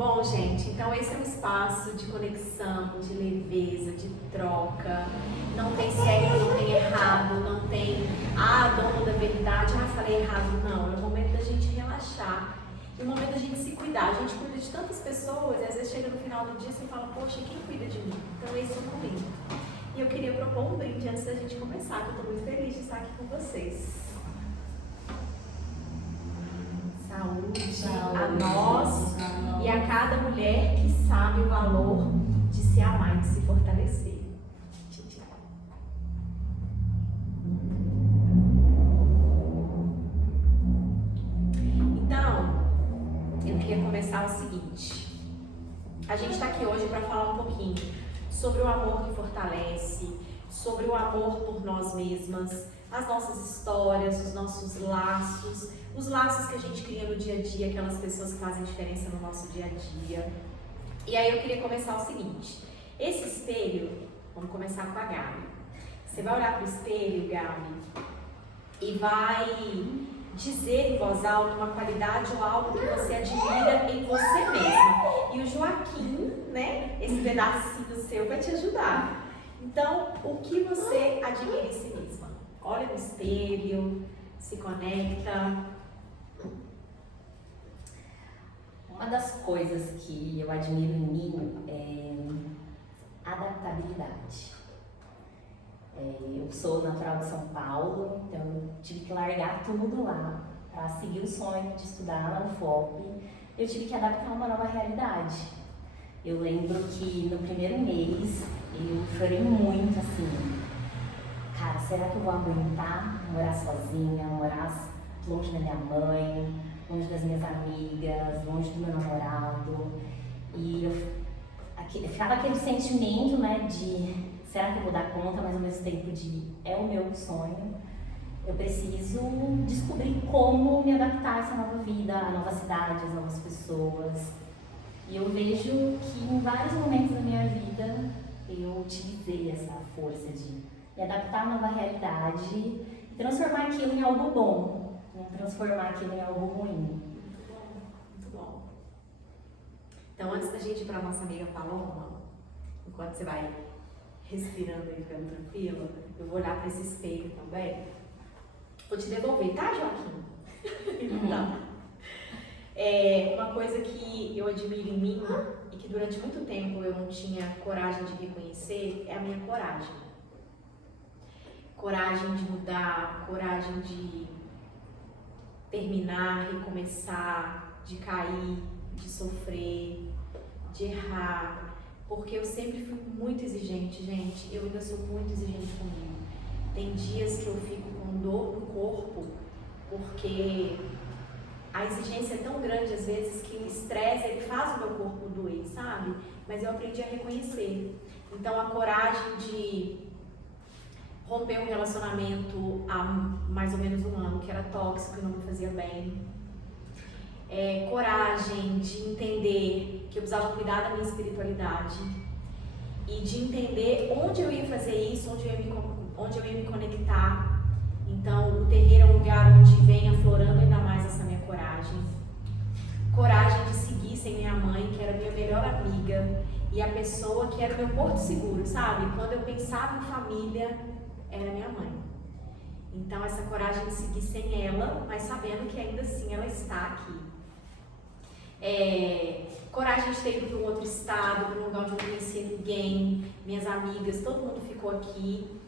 Bom, gente, então esse é um espaço de conexão, de leveza, de troca. Não tem certo, não tem errado, não tem dono da verdade, falei errado. Não, é o momento da gente relaxar, é o momento da gente se cuidar. A gente cuida de tantas pessoas e às vezes chega no final do dia e você fala, poxa, quem cuida de mim? Então esse é o momento. E eu queria propor um brinde antes da gente começar, que eu estou muito feliz de estar aqui com vocês. Saúde a nós e a cada mulher que sabe o valor de se amar e de se fortalecer. Então, eu queria começar o seguinte. A gente está aqui hoje para falar um pouquinho sobre o amor que fortalece, sobre o amor por nós mesmas, as nossas histórias, os nossos laços, os laços que a gente cria no dia a dia, aquelas pessoas que fazem diferença no nosso dia a dia. E aí eu queria começar o seguinte, esse espelho, vamos começar com a Gabi. Você vai olhar para o espelho, Gabi, e vai dizer em voz alta uma qualidade ou algo que você admira em você mesma. E o Joaquim, né, esse pedacinho seu vai te ajudar. Então, o que você admira em si mesma? Olha no espelho, se conecta. Uma das coisas que eu admiro em mim é adaptabilidade. Eu sou natural de São Paulo, então eu tive que largar tudo lá para seguir o sonho de estudar na UFOP. Eu tive que adaptar a uma nova realidade. Eu lembro que no primeiro mês eu chorei muito assim. Cara, será que eu vou aguentar morar sozinha, morar longe da minha mãe, longe das minhas amigas, longe do meu namorado? E ficava aquele sentimento, né, de será que eu vou dar conta, mas ao mesmo tempo de é o meu sonho. Eu preciso descobrir como me adaptar a essa nova vida, a nova cidade, as novas pessoas. E eu vejo que em vários momentos da minha vida eu utilizei essa força de me adaptar à nova realidade e transformar aquilo em algo bom, não transformar aquilo em algo ruim. Muito bom, muito bom. Então, antes da gente ir para a nossa amiga Paloma, enquanto você vai respirando e ficando tranquila, eu vou olhar para esse espelho também. Vou te devolver, tá, Joaquim? Então, uma coisa que eu admiro em mim e que durante muito tempo eu não tinha coragem de reconhecer é a minha coragem. Coragem de mudar, coragem de terminar, recomeçar, de cair, de sofrer, de errar, porque eu sempre fui muito exigente, gente. Eu ainda sou muito exigente comigo. Tem dias que eu fico com dor no corpo, porque a exigência é tão grande às vezes que o estresse ele faz o meu corpo doer, sabe? Mas eu aprendi a reconhecer. Então a coragem de romper um relacionamento há mais ou menos um ano, que era tóxico e não me fazia bem. Coragem de entender que eu precisava cuidar da minha espiritualidade e de entender onde eu ia fazer isso, onde eu ia me conectar. Então, o terreiro é um lugar onde vem aflorando ainda mais essa minha coragem. Coragem de seguir sem minha mãe, que era minha melhor amiga, e a pessoa que era o meu porto seguro, sabe? Quando eu pensava em família, era minha mãe. Então, essa coragem de seguir sem ela, mas sabendo que ainda assim ela está aqui. Coragem de ter ido para um outro estado, para um lugar onde eu não conhecia ninguém, minhas amigas, todo mundo ficou aqui,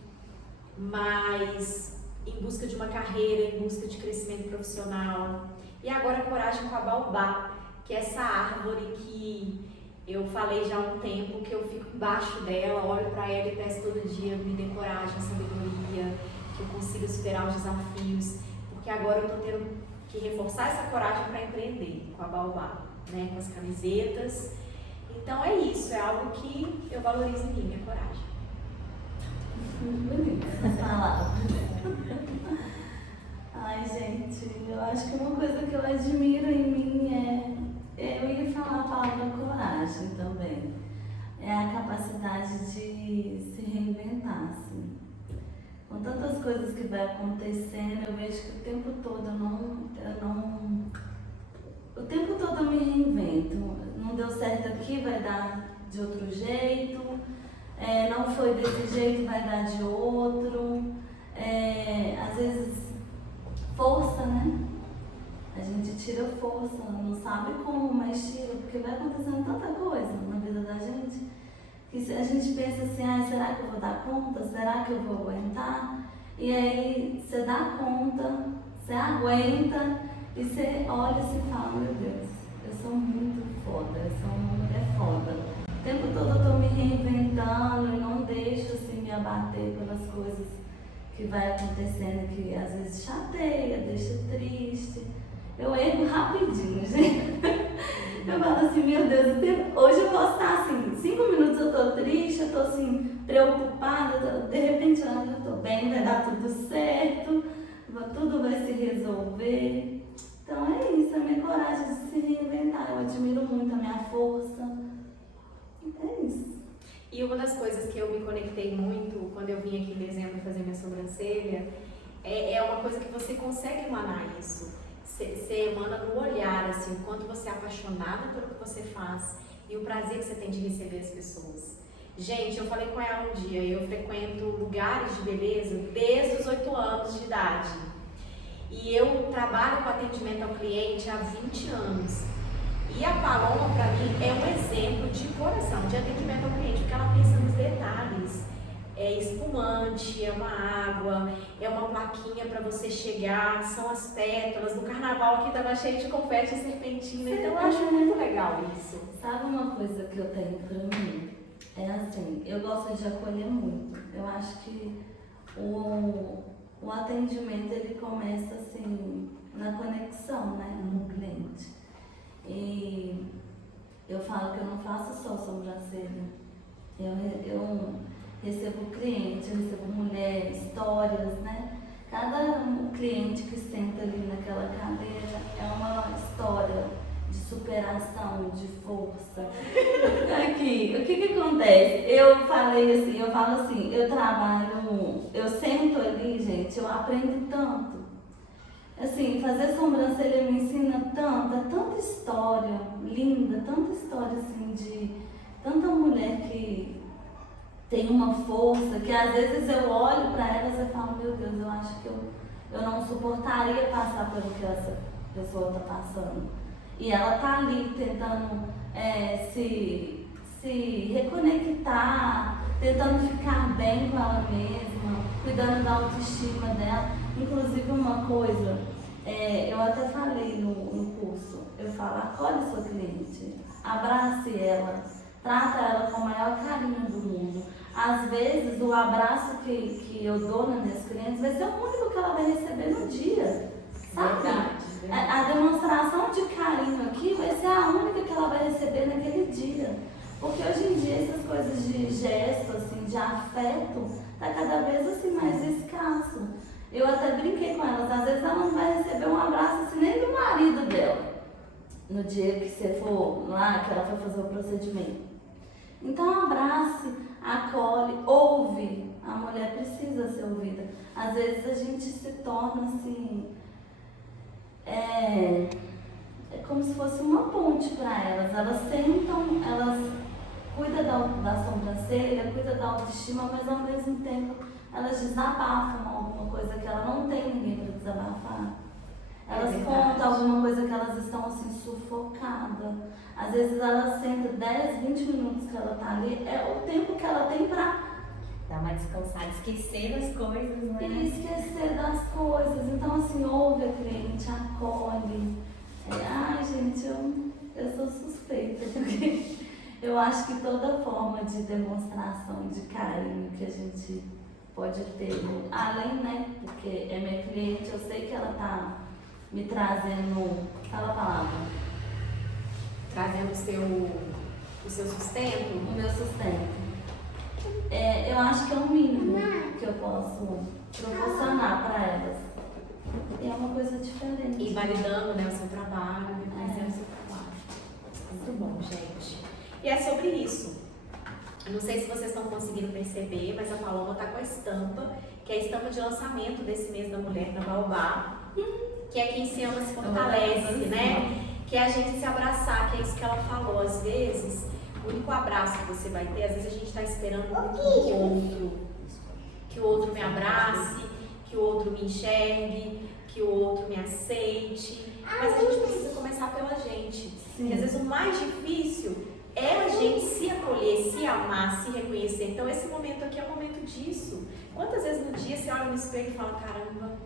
mas em busca de uma carreira, em busca de crescimento profissional. E agora a coragem com a Baobá, que é essa árvore que eu falei já há um tempo, que eu fico embaixo dela, olho para ela e peço todo dia, me dê coragem, sabedoria, que eu consiga superar os desafios, porque agora eu estou tendo que reforçar essa coragem para empreender com a Baobá, né, com as camisetas. Então é isso, é algo que eu valorizo em mim, minha coragem. Muito bonita essa palavra. Ai, gente, eu acho que uma coisa que eu admiro em mim eu ia falar a palavra coragem também. É a capacidade de se reinventar, assim. Com tantas coisas que vai acontecendo, eu vejo que o tempo todo o tempo todo eu me reinvento. Não deu aqui, vai dar de outro jeito. Não foi desse jeito, vai dar de outro. Às vezes, força, né? A gente tira força, não sabe como, mas tira, porque vai acontecendo tanta coisa na vida da gente, que a gente pensa assim, será que eu vou dar conta? Será que eu vou aguentar? E aí você dá conta, você aguenta, e você olha e se fala, meu Deus, eu sou muito foda, eu sou uma mulher foda. O tempo todo eu tô me reinventando e não deixo assim me abater pelas coisas que vai acontecendo, que às vezes chateia, deixa triste. Eu erro rapidinho, gente. Eu falo assim, meu Deus, hoje eu posso estar assim, 5 minutos eu tô triste, eu tô assim, preocupada, de repente eu tô bem, vai dar tudo certo, tudo vai se resolver. Então é isso, a minha coragem de se reinventar. Eu admiro muito a minha força. É isso. E uma das coisas que eu me conectei muito quando eu vim aqui em dezembro fazer minha sobrancelha é uma coisa que você consegue emanar isso. Você emana no olhar, assim, o quanto você é apaixonada pelo que você faz e o prazer que você tem de receber as pessoas. Gente, eu falei com ela um dia, eu frequento lugares de beleza desde os 8 anos de idade. E eu trabalho com atendimento ao cliente há 20 anos. E a Paloma, para mim, é um exemplo de coração, de atendimento ao cliente, porque ela pensa nos detalhes. É espumante, é uma água, é uma plaquinha para você chegar, são as pétalas. No carnaval aqui tava cheio de confete e serpentina, então eu acho muito legal isso. Sabe uma coisa que eu tenho pra mim? É assim, eu gosto de acolher muito. Eu acho que o atendimento ele começa assim, na conexão, né, com o cliente. E eu falo que eu não faço só sobrancelha. Eu recebo cliente, eu recebo mulher, histórias, né? Cada cliente que senta ali naquela cadeira é uma história de superação, de força. Aqui, o que acontece? Eu falo assim, eu sento ali, gente, eu aprendo tanto. Assim, fazer sobrancelha me ensina tanto, é tanta história linda, tanta história assim de tanta mulher que tem uma força, que às vezes eu olho para elas e falo, meu Deus, eu acho que eu não suportaria passar pelo que essa pessoa está passando. E ela tá ali tentando se reconectar, tentando ficar bem com ela mesma, cuidando da autoestima dela. Inclusive uma coisa, eu até falei no curso, eu falo, acolhe sua cliente, abrace ela, trata ela com o maior carinho do mundo. Às vezes o abraço que eu dou nas minhas clientes vai ser o único que ela vai receber no dia, sabe? Verdade. A demonstração de carinho aqui vai ser a única que ela vai receber naquele dia. Porque hoje em dia essas coisas de gesto, assim, de afeto, tá cada vez assim mais escasso. Eu até brinquei com elas, às vezes ela não vai receber um abraço assim nem do marido dela, no dia que você for lá, que ela for fazer o procedimento. Então abrace, acolhe, ouve. A mulher precisa ser ouvida. Às vezes a gente se torna assim, é como se fosse uma ponte para elas. Elas sentam, elas cuidam da sobrancelha, cuidam da autoestima, mas ao mesmo tempo elas desabafam alguma coisa que ela não tem ninguém para desabafar. Elas contam alguma coisa que elas estão assim sufocadas. Às vezes ela senta 10, 20 minutos que ela tá ali, é o tempo que ela tem para Dar uma descansada, esquecer das coisas, né? e esquecer das coisas. Então assim, ouve a cliente, acolhe. Ai gente, eu sou suspeita, porque eu acho que toda forma de demonstração de carinho que a gente pode ter, além, né, porque é minha cliente, eu sei que ela tá me trazendo, fala a palavra, Trazendo o seu sustento. o meu sustento. Eu acho que é o mínimo que eu posso proporcionar para elas. É uma coisa diferente. E validando, né, o seu trabalho, reconhecendo o seu trabalho. Muito bom, gente. E é sobre isso. Eu não sei se vocês estão conseguindo perceber, mas a Paloma tá com a estampa, que é a estampa de lançamento desse mês da mulher na Baobá, que é quem se ama se fortalece, né? Que é a gente se abraçar, que é isso que ela falou. Às vezes, O único abraço que você vai ter, às vezes a gente está esperando que o outro me abrace, que o outro me enxergue, que o outro me aceite. Mas a gente precisa começar pela gente. E às vezes o mais difícil é a gente se acolher, se amar, se reconhecer. Então esse momento aqui é um momento disso. Quantas vezes no dia você olha no espelho e fala, caramba,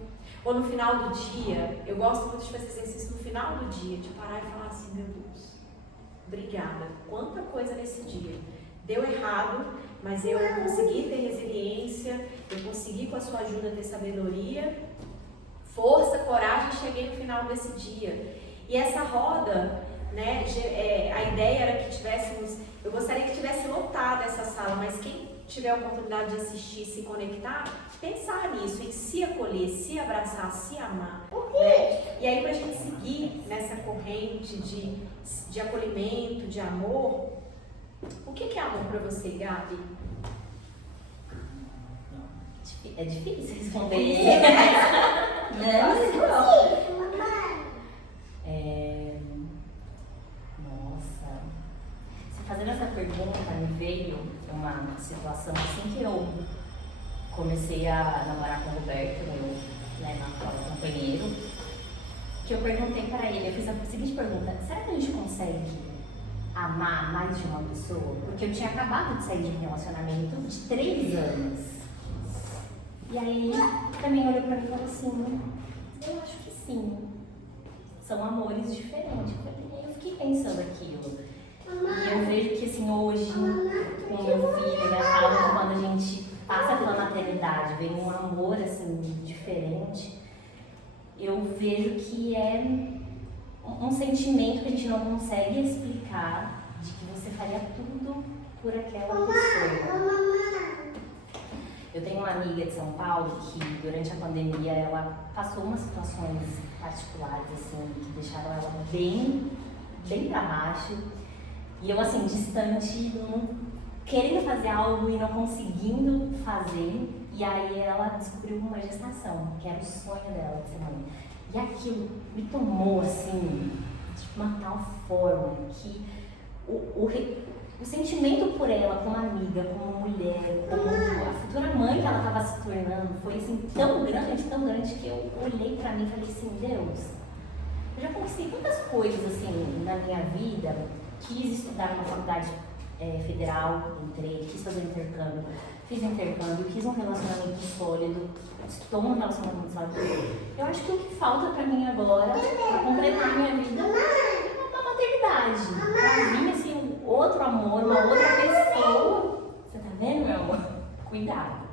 ou no final do dia, eu gosto muito de fazer exercício no final do dia, de parar e falar assim, meu Deus, obrigada, quanta coisa nesse dia. Deu errado, mas eu consegui ter resiliência, eu consegui com a sua ajuda ter sabedoria, força, coragem, cheguei no final desse dia. E essa roda, né, a ideia era que tivéssemos, eu gostaria que tivesse lotado essa sala, mas quem tiver a oportunidade de assistir, se conectar, pensar nisso, em se acolher, se abraçar, se amar. Né? E aí, pra gente seguir nessa corrente de acolhimento, de amor, o que é amor pra você, Gabi? É difícil responder. Nossa. Fazendo essa pergunta, me veio uma situação assim que eu comecei a namorar com o Roberto, meu atual companheiro, que eu perguntei para ele, eu fiz a seguinte pergunta: será que a gente consegue amar mais de uma pessoa? Porque eu tinha acabado de sair de um relacionamento de 3 anos. E aí ele também olhou para mim e falou assim, eu acho que sim, são amores diferentes. Eu fiquei pensando aquilo. E eu vejo que assim, hoje, com o meu filho, né, falo que quando a gente passa pela maternidade, vem um amor assim, diferente, eu vejo que é um sentimento que a gente não consegue explicar, de que você faria tudo por aquela pessoa. Eu tenho uma amiga de São Paulo que durante a pandemia ela passou umas situações particulares assim, que deixaram ela bem pra baixo. E eu assim, distante, querendo fazer algo e não conseguindo fazer. E aí ela descobriu uma gestação, que era o sonho dela de ser mãe. E aquilo me tomou assim, de uma tal forma que o sentimento por ela, como amiga, como mulher, como a futura mãe que ela estava se tornando, foi assim tão grande que eu olhei pra mim e falei assim, Deus, eu já conquistei tantas coisas assim na minha vida, quis estudar numa faculdade federal, entrei, quis fazer intercâmbio, fiz intercâmbio, quis um relacionamento sólido, estou num relacionamento sólido. Eu acho que o que falta pra mim agora, pra completar a minha vida, é uma maternidade. Pra mim, assim, outro amor, uma outra pessoa. Você tá vendo, meu amor? Cuidado.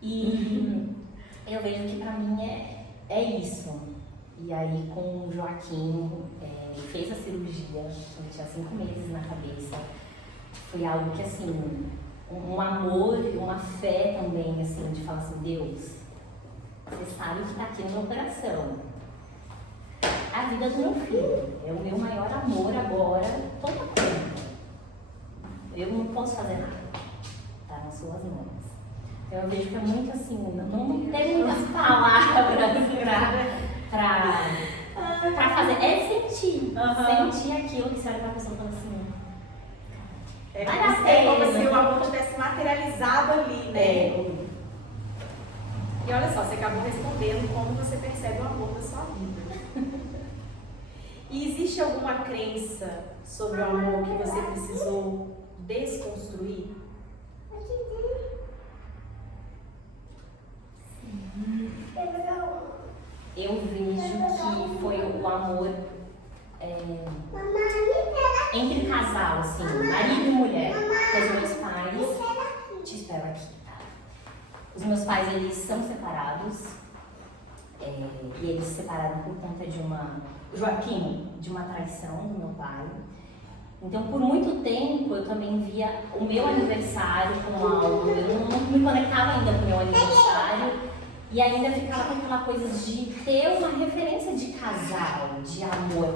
E eu vejo que pra mim é isso. E aí com o Joaquim, ele fez a cirurgia, ele tinha 5 meses na cabeça. Foi algo que assim, um amor, uma fé também, assim, de falar assim, Deus, você sabe o que tá aqui no meu coração. A vida do meu filho é o meu maior amor agora, toma conta. Eu não posso fazer nada, tá nas suas mãos. Então eu vejo que é muito assim, não tem muitas palavras pra fazer, é sentir, sentir aquilo que você olha pra pessoa e fala assim, é como se o amor tivesse materializado ali, né? E olha só, você acabou respondendo como você percebe o amor da sua vida. E existe alguma crença sobre o amor que você precisou desconstruir? Eu vejo que foi o amor entre casal, assim, marido e mulher. Os meus pais, te espero aqui, tá? Os meus pais, eles são separados, e eles se separaram por conta de uma traição do meu pai. Então, por muito tempo, eu também via o meu aniversário como algo, eu não me conectava ainda com o meu aniversário, e ainda ficava com aquela coisa de ter uma referência de casal, de amor.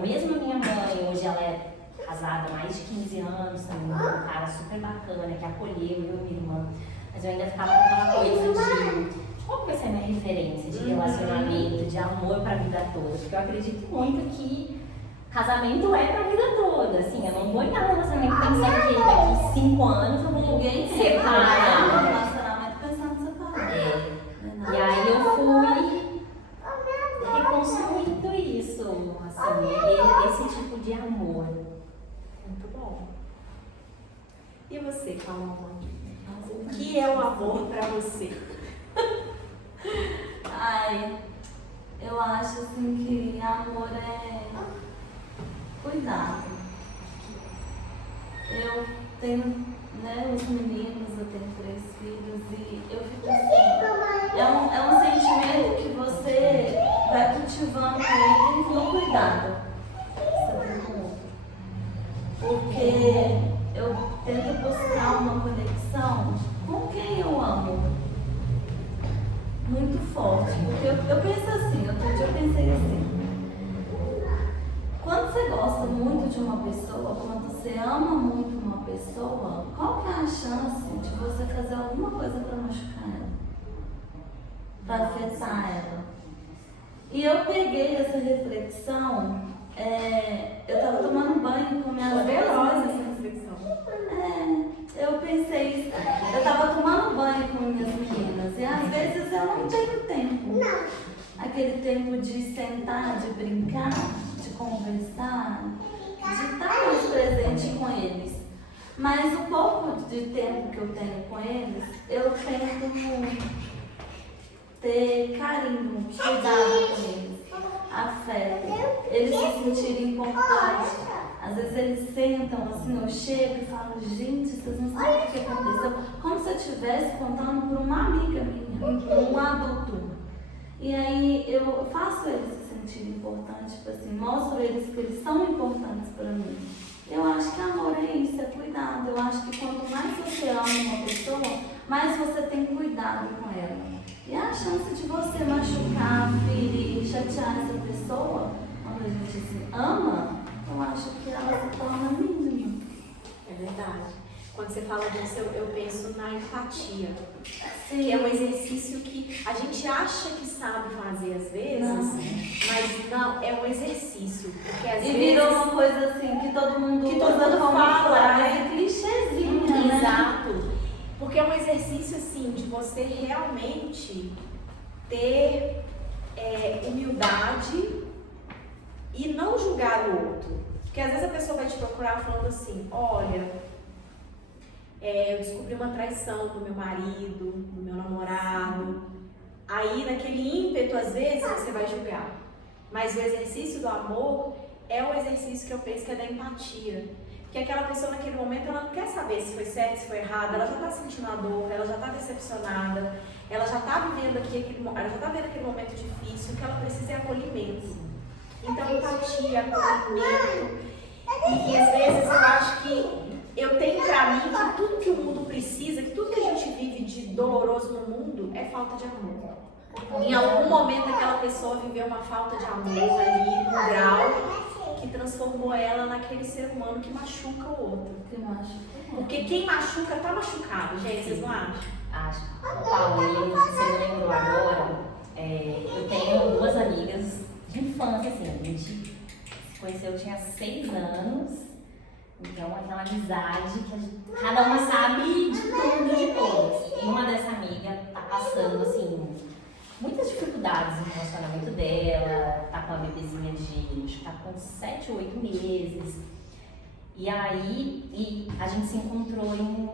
Mesmo a minha mãe, hoje ela é casada há mais de 15 anos, também um cara super bacana, que acolheu eu e minha irmã. Mas eu ainda ficava com aquela coisa de qual vai ser a minha referência de relacionamento, de amor pra vida toda? Porque eu acredito muito que casamento é pra vida toda, assim, eu não vou em 5 anos eu vou Ninguém separar. no relacionamento pensando em separar. E aí eu fui reconstruindo isso, assim, esse tipo de amor. Muito bom. E você, Paloma? O que é o amor pra você? Ai, eu acho assim que amor é cuidado. Eu tenho, né, os meninos, eu tenho 3 filhos e eu fico assim, é um sentimento que você vai cultivando eles no cuidado, sabe, com o outro. Porque eu tento buscar uma conexão com quem eu amo muito forte. Porque eu penso assim, outro dia eu pensei assim, quando você gosta muito de uma pessoa, quando você ama muito uma pessoa, qual que é a chance de você fazer alguma coisa para machucar ela? Para afetar ela? E eu peguei essa reflexão, eu estava tomando banho com minhas Poderosa duas essa reflexão. eu pensei, eu estava tomando banho com minhas meninas e às vezes eu não tenho tempo. Aquele tempo de sentar, de brincar, de conversar, de estar mais presente com eles. Mas o pouco de tempo que eu tenho com eles, eu tento ter carinho, cuidado com eles, afeto, eles se sentirem importantes. Às vezes eles sentam assim, eu chego e falo, gente, vocês não sabem o que aconteceu. Como se eu estivesse contando para uma amiga minha, um adulto. E aí eu faço eles se sentirem importantes, tipo assim, mostro eles que eles são importantes para mim. Eu acho que amor é isso, é cuidado. Eu acho que quanto mais você ama uma pessoa, mais você tem cuidado com ela. E a chance de você machucar, ferir, chatear essa pessoa, quando a gente assim, ama, eu acho que ela se torna mínima. É verdade. Quando você fala disso, eu penso na empatia. Sim. Que é um exercício que a gente acha que sabe fazer às vezes, mas não, é um exercício. Porque às E vezes. virou uma coisa assim que todo mundo fala, né? Clichêzinho, né? Exato. Porque é um exercício assim de você realmente ter humildade e não julgar o outro. Porque às vezes a pessoa vai te procurar falando assim, olha, eu descobri uma traição do meu marido, do meu namorado. Aí naquele ímpeto, às vezes, você vai julgar. Mas o exercício do amor é um exercício que eu penso que é da empatia. Porque aquela pessoa naquele momento, ela não quer saber se foi certo, se foi errado, ela já está sentindo a dor, ela já está decepcionada, ela já está vivendo ela já está vendo aquele momento difícil, o que ela precisa é acolhimento. Então, empatia, acolhimento. E às vezes eu acho que eu tenho pra mim que tudo que o mundo precisa, que tudo que a gente vive de doloroso no mundo é falta de amor. Em algum momento aquela pessoa viveu uma falta de amor ali, num grau que transformou ela naquele ser humano que machuca o outro. Porque quem machuca tá machucado, gente, vocês não acham? Acho. Paulo, você me lembrou agora, eu tenho 2 amigas de infância, assim, a gente se conheceu, eu tinha 6 anos. Então, aquela amizade que cada uma sabe de tudo, de todas. E uma dessa amiga tá passando, assim, muitas dificuldades no relacionamento dela, tá com uma bebezinha acho que tá com 7 ou 8 meses. E aí, a gente se encontrou em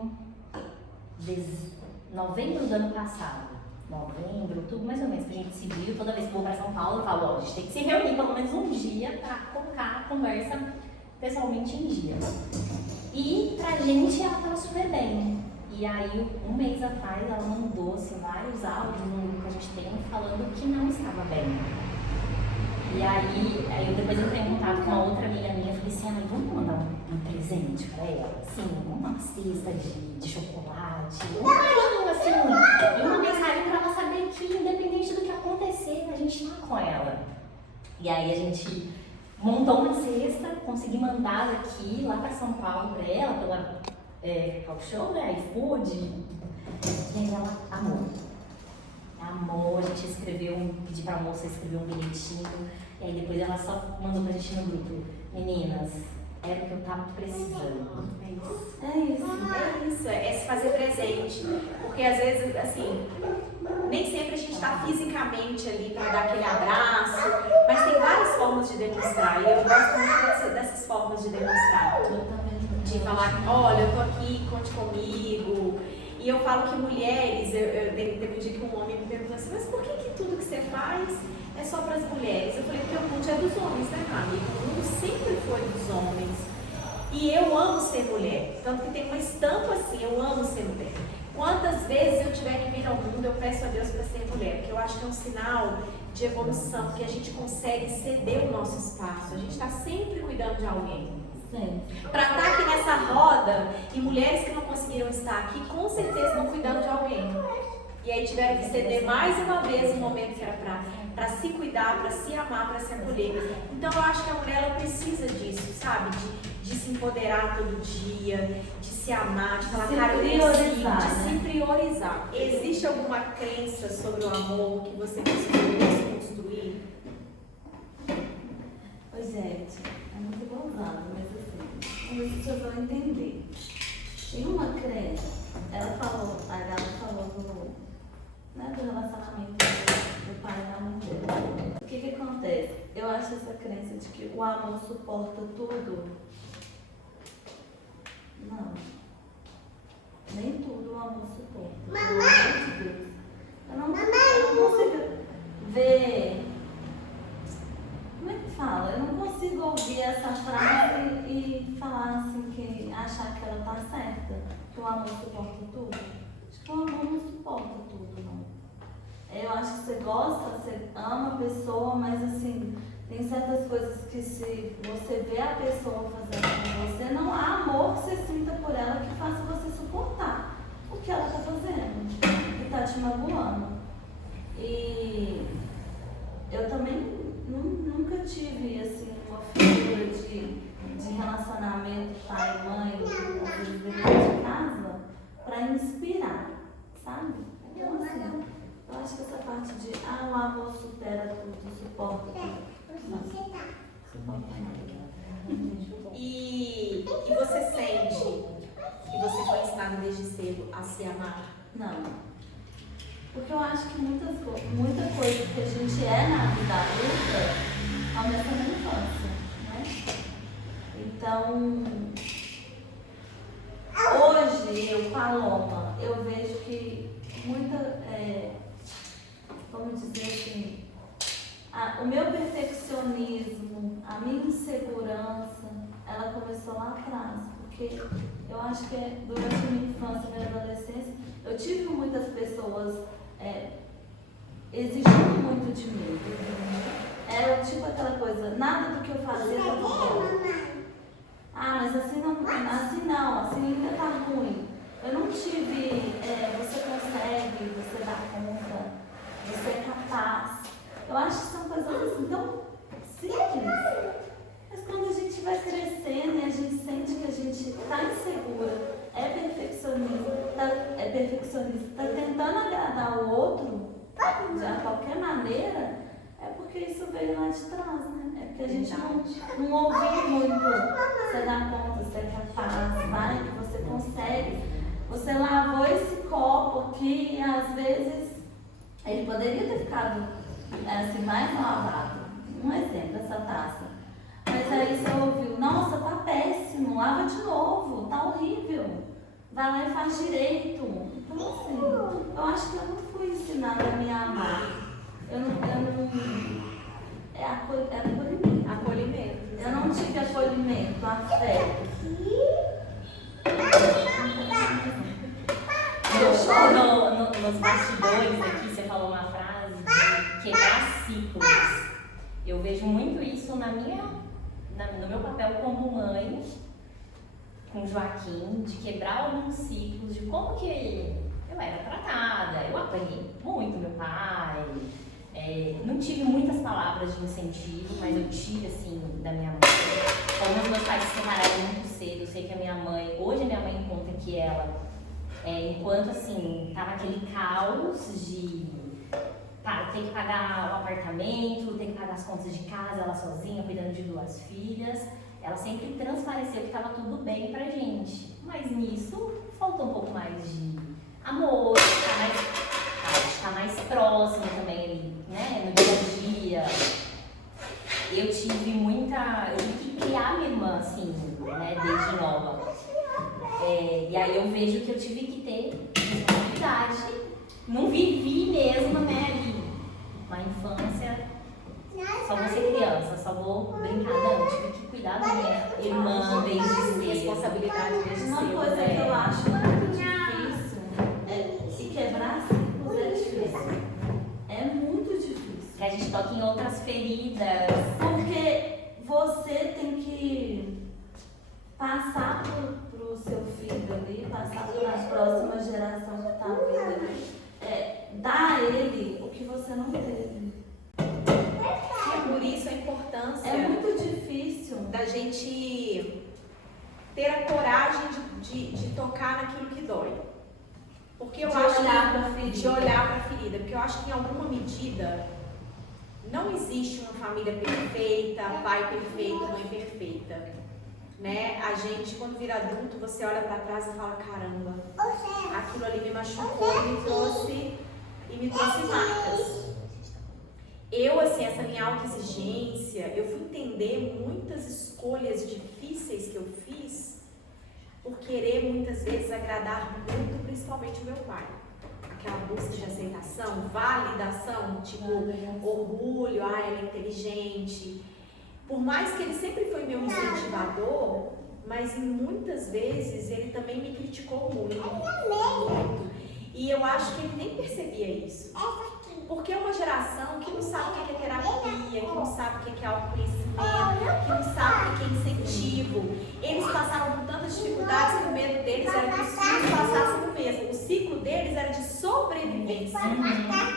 novembro do ano passado. Novembro, outubro, mais ou menos, que a gente se viu. Toda vez que eu vou pra São Paulo, eu falo, ó, a gente tem que se reunir pelo menos um dia pra colocar a conversa pessoalmente em dia. E pra gente ela tava super bem. E aí, um mês atrás, ela mandou assim, vários áudios no grupo que a gente tem falando que não estava bem. E aí depois eu entrei em contato com uma outra amiga minha e falei assim, vamos mandar um presente pra ela? Assim, uma cesta de chocolate, assim, e uma mensagem pra ela saber que independente do que acontecer, a gente tá com ela. E aí a gente montou uma cesta, consegui mandar daqui, lá pra São Paulo pra ela, pela talk show, né, iFood. E aí ela amou. Amor, a gente pedi pra moça escrever um bilhetinho, e aí depois ela só mandou pra gente no grupo, meninas, era o que eu tava precisando. É isso, é se fazer presente. Porque às vezes, assim, nem sempre a gente está fisicamente ali para dar aquele abraço, mas tem várias formas de demonstrar. E eu gosto muito dessas formas de demonstrar. De falar, olha, eu tô aqui, conte comigo. E eu falo que mulheres, teve um dia que um homem me perguntou assim, mas por que tudo que você faz é só para as mulheres? Eu falei, porque o mundo é dos homens, né, meu amigo? O mundo sempre foi dos homens. E eu amo ser mulher. Tanto que tem uma estampa assim, eu amo ser mulher. Quantas vezes eu tiver que vir ao mundo, eu peço a Deus para ser mulher. Porque eu acho que é um sinal de evolução, que a gente consegue ceder o nosso espaço. A gente está sempre cuidando de alguém. Para estar aqui nessa roda, e mulheres que não conseguiram estar aqui, com certeza estão cuidando de alguém. E aí tiveram que ceder mais uma vez um momento que era para se cuidar, para se amar, para se acolher. Então eu acho que a mulher ela precisa disso, sabe? De se empoderar todo dia, de se amar, de falar, cara, eu priorizar, de se priorizar. Existe alguma crença sobre o amor que você conseguiu construir? Oi, gente, é muito gozado, mas assim, vamos ver se vocês vão entender. Tem uma crença, a Gala falou do relacionamento do pai e da mãe dele. O que acontece? Eu acho essa crença de que o amor suporta tudo. Não. Nem tudo o amor suporta. Pelo amor de Deus. Eu não consigo ver. Como é que fala? Eu não consigo ouvir essa frase e falar assim, achar que ela tá certa. Que o amor suporta tudo. Acho que o amor não suporta tudo, não. Eu acho que você gosta, você ama a pessoa, mas assim, tem certas coisas que se você vê a pessoa fazendo com você, não há amor que você sinta por ela que faça você suportar o que ela tá fazendo, que tá te magoando. E eu também nunca tive assim uma figura de relacionamento pai e mãe, às vezes dentro de casa, para inspirar, sabe? Então assim, eu acho que essa parte de o amor supera tudo, suporta tudo. Suporta nada. E você sente que você foi ensinado desde cedo a se amar? Não. Porque eu acho que muita coisa que a gente é na vida adulta começa na infância, né? Então, hoje eu, Paloma, eu vejo que muita, vamos dizer assim, o meu perfeccionismo, a minha insegurança, ela começou lá atrás, porque eu acho que durante a minha infância e minha adolescência, eu tive muitas pessoas exigindo muito de mim. Era tipo aquela coisa, nada do que eu fazia estava bom. Mas assim não, assim ainda tá ruim. Eu não tive, você consegue, você dá conta, você é capaz. Eu acho que são coisas assim tão simples. Mas quando a gente vai crescendo e a gente sente que a gente está insegura, é perfeccionista, está tentando agradar o outro de qualquer maneira, é porque isso veio lá de trás, né? É porque a gente não ouviu muito. Você dá conta, você é capaz, vai que você consegue. Você lavou esse copo aqui e às vezes ele poderia ter ficado assim, mais lavado. Um exemplo, essa taça. Mas aí você ouviu, nossa, tá péssimo, lava de novo, tá horrível. Vai lá e faz direito. Então assim, eu acho que eu não fui ensinada a me amar. É acolhimento. Acolhimento. Eu não tive acolhimento, afeto. Nos bastidores aqui, você falou uma frase de quebrar ciclos. Eu vejo muito isso no meu papel como mãe, com o Joaquim, de quebrar alguns ciclos, de como que eu era tratada. Eu apanhei muito meu pai, não tive muitas palavras de incentivo, mas eu tive, assim, da minha mãe. Como os meus pais se separaram muito cedo, eu sei que hoje a minha mãe conta que ela, enquanto, assim, tava aquele caos de ter que pagar o apartamento, ter que pagar as contas de casa, ela sozinha, cuidando de 2 filhas, ela sempre transpareceu que estava tudo bem pra gente. Mas nisso faltou um pouco mais de amor, estar mais próximo também ali, né? No dia a dia. Eu tive que criar minha irmã, assim, né? Desde nova. E aí eu vejo que eu tive que ter responsabilidade. Não vivi mesmo, né, ali. Uma infância, só vou ser criança, só vou brincar. Não, eu tive que cuidar da minha irmã desde cedo. Responsabilidade desde Uma cedo. coisa que eu acho muito difícil e quebrar ciclos é difícil. É muito difícil. Que a gente toca em outras feridas. Porque você tem que passar pro seu filho ali, passar para a próxima geração que está vindo ali, dar a ele o que você não teve. E por isso a importância É muito difícil. da gente ter a coragem de tocar naquilo que dói. Porque eu acho de olhar para a ferida. Porque eu acho que em alguma medida não existe uma família perfeita, pai perfeito, mãe perfeita. Né? A gente, quando vira adulto, você olha para trás e fala, caramba, aquilo ali me machucou e me trouxe marcas. Eu, assim, essa minha autoexigência, eu fui entender muitas escolhas difíceis que eu fiz por querer muitas vezes agradar muito, principalmente o meu pai. Aquela busca de aceitação, validação, tipo orgulho, ele é inteligente. Por mais que ele sempre foi meu incentivador, mas muitas vezes ele também me criticou muito. E eu acho que ele nem percebia isso. Porque é uma geração que não sabe o que é terapia, que não sabe o que é autoconhecimento, que não sabe o que é incentivo. Eles passaram por tantas dificuldades que o medo deles era que os filhos passassem o mesmo. O ciclo deles era de sobrevivência.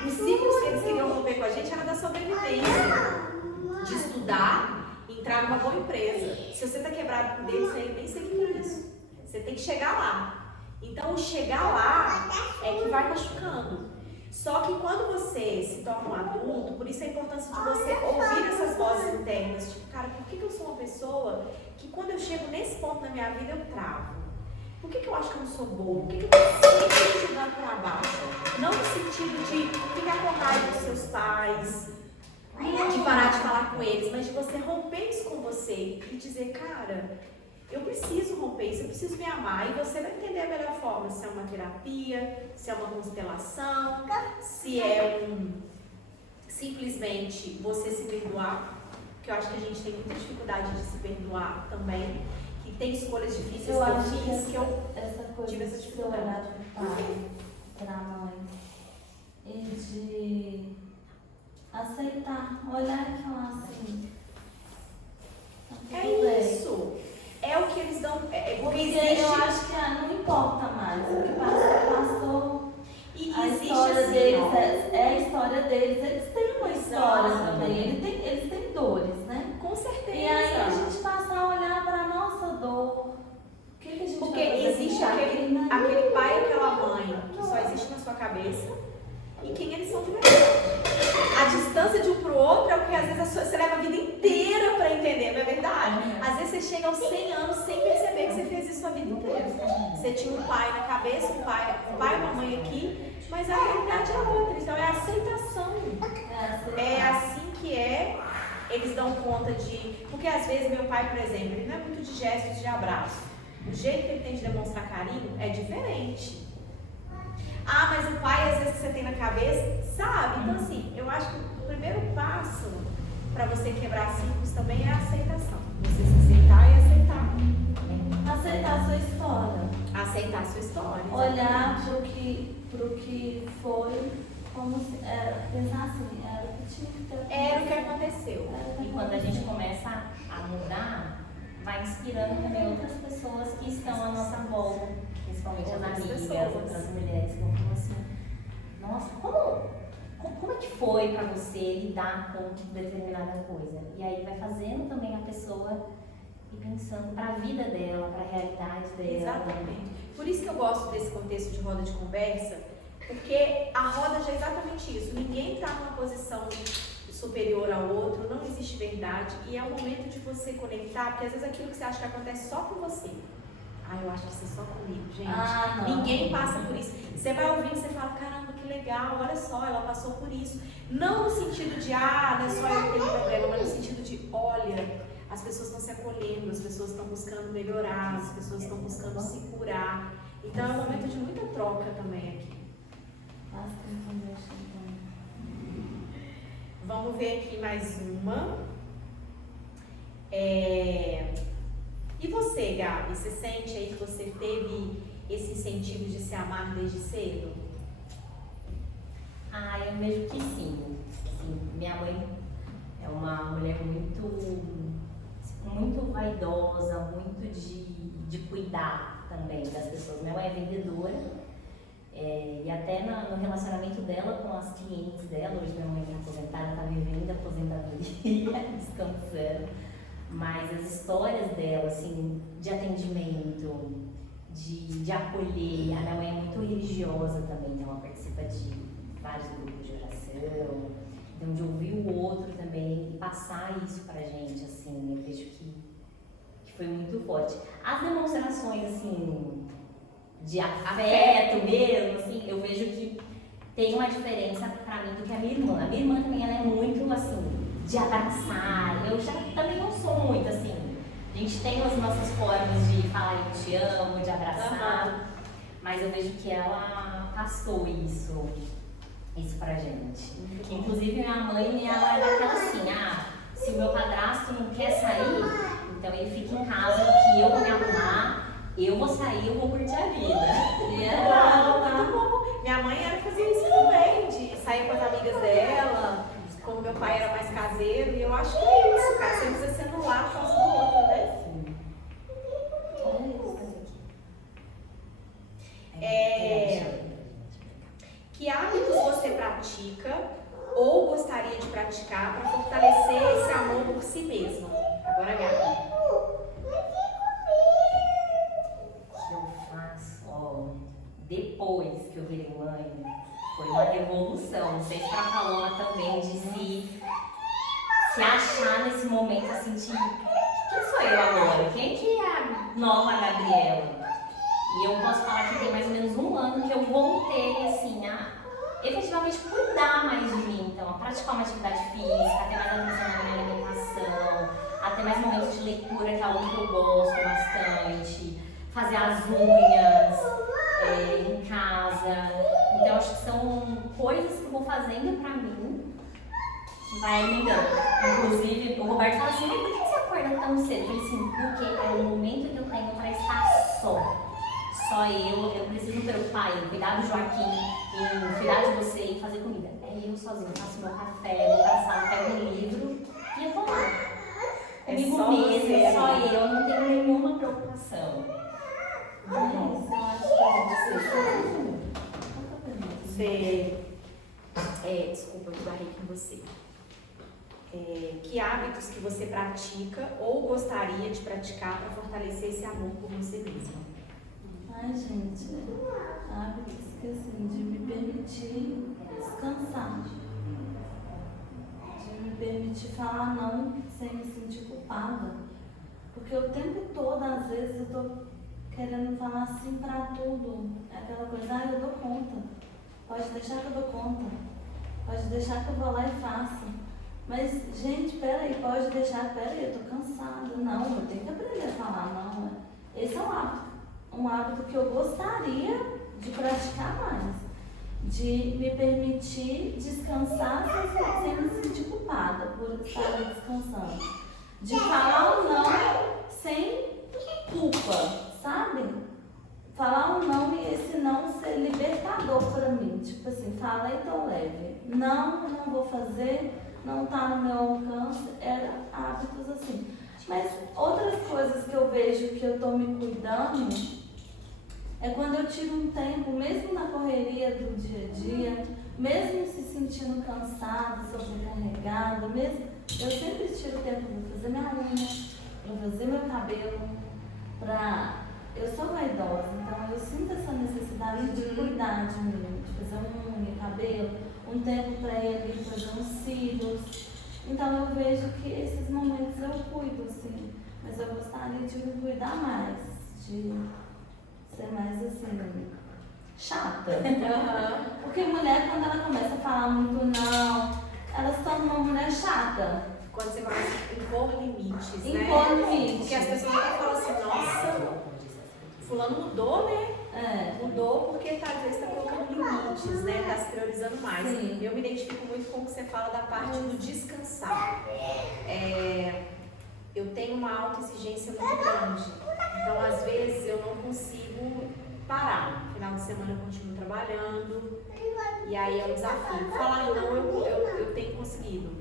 Os ciclos que eles queriam romper com a gente era da sobrevivência. De estudar e entrar numa boa empresa. Se você está quebrado por dentro, você nem sei o que é isso. Você tem que chegar lá. Então, o chegar lá é que vai machucando. Só que quando você se torna um adulto, por isso a importância de você ouvir essas vozes internas. Tipo, cara, por que eu sou uma pessoa que quando eu chego nesse ponto na minha vida eu travo? Por que eu acho que eu não sou boa? Por que eu tô sempre jogando para baixo? Não no sentido de ficar com raiva dos seus pais, de parar de falar com eles, mas de você romper isso com você e dizer, cara, eu preciso romper isso, eu preciso me amar. E você vai entender a melhor forma, se é uma terapia, se é uma constelação, se é simplesmente você se perdoar, porque eu acho que a gente tem muita dificuldade de se perdoar também, que tem escolhas difíceis que eu fiz, que eu tive essa dificuldade. Olhar pro pai, pra mãe, e de aceitar, olhar e falar assim, tá tudo bem. Isso. É o que eles dão. Porque eu acho que não importa mais. O que passou. E A existe história assim, deles é a história deles. Eles têm uma história Exato. também. Eles têm dores, né? com certeza. E aí a gente passa a olhar para a nossa dor. O que a gente Porque vai fazer existe com aquele pai e aquela mãe que só existe na sua cabeça e quem eles são de verdade. A distância de um pro outro é o que às vezes você leva a vida inteira para entender, não é verdade? Às vezes você chega aos 100 anos sem perceber que você fez isso a vida inteira. Você tinha um pai na cabeça, um pai e uma mãe aqui, mas a realidade é outra. Então é aceitação. É assim que é. Eles dão conta de... Porque às vezes meu pai, por exemplo, ele não é muito de gestos de abraço. O jeito que ele tem de demonstrar carinho é diferente. Mas o pai, às vezes, que você tem na cabeça, sabe? Então, assim, eu acho que o primeiro passo para você quebrar ciclos também é a aceitação. Você se aceitar e aceitar. Aceitar a sua história. Aceitar a sua história. Olhar pro que foi, como se pensar assim, era o que tinha que ter. Era o que aconteceu. E quando a gente começa a mudar, vai inspirando também outras pessoas que estão à nossa volta, principalmente as amigas, outras mulheres que vão falar assim, nossa, como é que foi pra você lidar com determinada coisa? E aí vai fazendo também a pessoa ir pensando pra vida dela, pra realidade dela. Exatamente. Por isso que eu gosto desse contexto de roda de conversa, porque a roda já é exatamente isso. Ninguém está numa posição superior ao outro, não existe verdade, e é o momento de você conectar, porque às vezes aquilo que você acha que acontece só com você. Eu acho que isso é só comigo, gente. Ninguém passa por isso. Você vai ouvindo e você fala, caramba, que legal, olha só, ela passou por isso. Não no sentido de, não é só eu que tenho problema, mas no sentido de, olha, as pessoas estão se acolhendo, as pessoas estão buscando melhorar, as pessoas estão buscando se curar. Então é um momento de muita troca também aqui. Vamos ver aqui mais uma. E você, Gabi, você sente aí que você teve esse incentivo de se amar desde cedo? Eu vejo que sim. Minha mãe é uma mulher muito vaidosa, muito de cuidar também das pessoas. Minha mãe é vendedora e até no relacionamento dela com as clientes dela, hoje minha mãe é aposentada, está vivendo a aposentadoria, descansando. Mas as histórias dela, assim, de atendimento, de acolher, a minha mãe é muito religiosa também, então ela participa de vários grupos de oração, então de ouvir o outro também e passar isso pra gente, assim, eu vejo que foi muito forte. As demonstrações, assim, de afeto mesmo, assim, eu vejo que tem uma diferença pra mim do que a minha irmã. A minha irmã também, ela é muito, assim, de abraçar. Eu já também não sou muito assim. A gente tem as nossas formas de falar eu te amo, de abraçar, mas eu vejo que ela passou isso pra gente. Inclusive minha mãe, ela é daquela assim, se o meu padrasto não quer sair, então ele fica em casa que eu vou me arrumar, eu vou sair, eu vou curtir a vida. Muito bom. Minha mãe fazia isso também, de sair com as amigas dela. Como meu pai era mais caseiro, e eu acho que é isso, cara. Você precisa ser no lado faz do outro, né? Que hábitos você pratica ou gostaria de praticar para fortalecer esse amor por si mesmo? Agora, Gabi. O que eu faço? Depois que eu virei mãe, foi uma revolução. Não sei se pra Paloma também, de se achar nesse momento, assim, de quem sou eu agora? Quem que é a nova Gabriela? E eu posso falar que tem mais ou menos um ano que eu voltei, assim, a efetivamente cuidar mais de mim. Então, a praticar uma atividade física, a ter mais atenção na minha alimentação, a ter mais momentos de leitura, que é algo que eu gosto bastante, fazer as unhas em casa. Então, acho que são coisas que eu vou fazendo pra mim que vai me dando. Inclusive, o Roberto fala assim, por que você acorda tão cedo? Eu falei assim, porque é o momento que eu tenho pra estar só eu preciso me preocupar em cuidar do Joaquim, em cuidar de você, em fazer comida. É eu sozinho, faço meu café, vou pra sala, pego um livro e eu vou lá. Comigo só mesmo, você, só eu, não tenho nenhuma preocupação. Isso, eu acho que Desculpa, eu esbarrei com você. Que hábitos que você pratica ou gostaria de praticar para fortalecer esse amor por você mesma? Gente, hábitos que assim, de me permitir descansar, de me permitir falar não sem me sentir culpada, porque o tempo todo, às vezes, eu tô querendo falar sim pra tudo, é aquela coisa, eu dou conta, pode deixar que eu dou conta, pode deixar que eu vou lá e faço, mas, gente, peraí, pode deixar, peraí, eu tô cansada, não, eu tenho que aprender a falar não, esse é um hábito que eu gostaria de praticar mais, de me permitir descansar sem me sentir culpada por estar descansando, de falar um não sem culpa, sabe? Falar um não e esse não ser libertador para mim, tipo assim, falei, tô leve, não vou fazer, não tá no meu alcance, hábitos assim. Mas outras coisas que eu vejo que eu tô me cuidando é quando eu tiro um tempo, mesmo na correria do dia a dia, mesmo se sentindo cansada, sobrecarregada, mesmo, eu sempre tiro tempo para fazer minha unha, para fazer meu cabelo, eu sou vaidosa, então eu sinto essa necessidade de cuidar de mim, de fazer unha, cabelo, um tempo para ir ali fazer uns cílios, Então eu vejo que esses momentos eu cuido, assim, mas eu gostaria de me cuidar mais, de ser mais assim, chata. Porque mulher, quando ela começa a falar muito não, ela se torna uma mulher chata. Quando você começa a impor limites, né? Impor limites. Porque as pessoas até falam assim, nossa, fulano mudou, né? Mudou porque às vezes está colocando limites, né? Está se priorizando mais. Sim. Eu me identifico muito com o que você fala da parte do descansar. Eu tenho uma autoexigência muito grande. Então, às vezes, eu não consigo parar. No final de semana eu continuo trabalhando. E aí é um desafio. Falar não, eu tenho conseguido.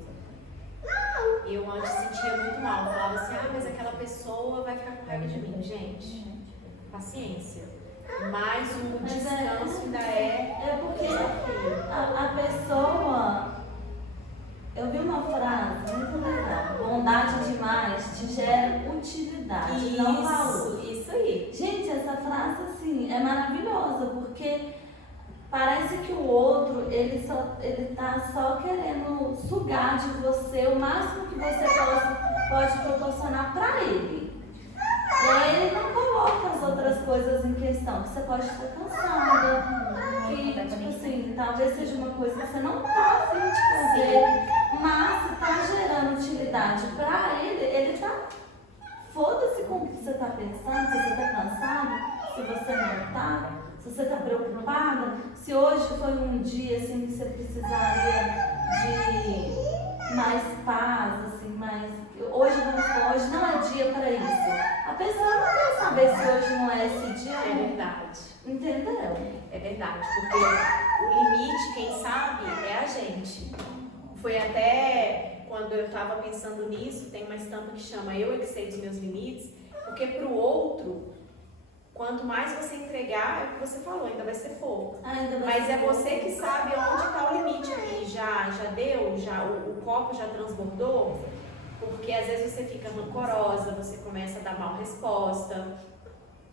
Eu antes sentia muito mal. Eu falava assim, mas aquela pessoa vai ficar com raiva de mim. Gente, paciência. Mas o descanso ainda É porque a pessoa... Eu vi uma frase muito legal. Bondade demais te gera utilidade, não valor. Isso aí. Gente, essa frase assim é maravilhosa, porque parece que o outro, ele tá só querendo sugar de você o máximo que você pode proporcionar para ele. E aí ele não coloca as outras coisas em questão, que você pode estar cansada, que, tipo assim, talvez seja uma coisa que você não tá a fim de fazer, mas se tá gerando utilidade para ele, ele tá... Foda-se com o que você tá pensando, se você tá cansado, se você não tá, se você tá preocupada, se hoje foi um dia, assim, que você precisaria de mais paz, assim, mais... Hoje não é dia para isso. A pessoa não quer saber se hoje não é esse dia. É verdade. Entendeu? É verdade, porque o limite, quem sabe, é a gente. Foi até quando eu estava pensando nisso, tem uma estampa que chama Eu é que sei dos meus limites, porque para o outro, quanto mais você entregar, é o que você falou, ainda vai ser pouco. Mas é você que sabe onde está o limite aqui. Já deu? O copo já transbordou? Porque às vezes você fica rancorosa, você começa a dar mal resposta,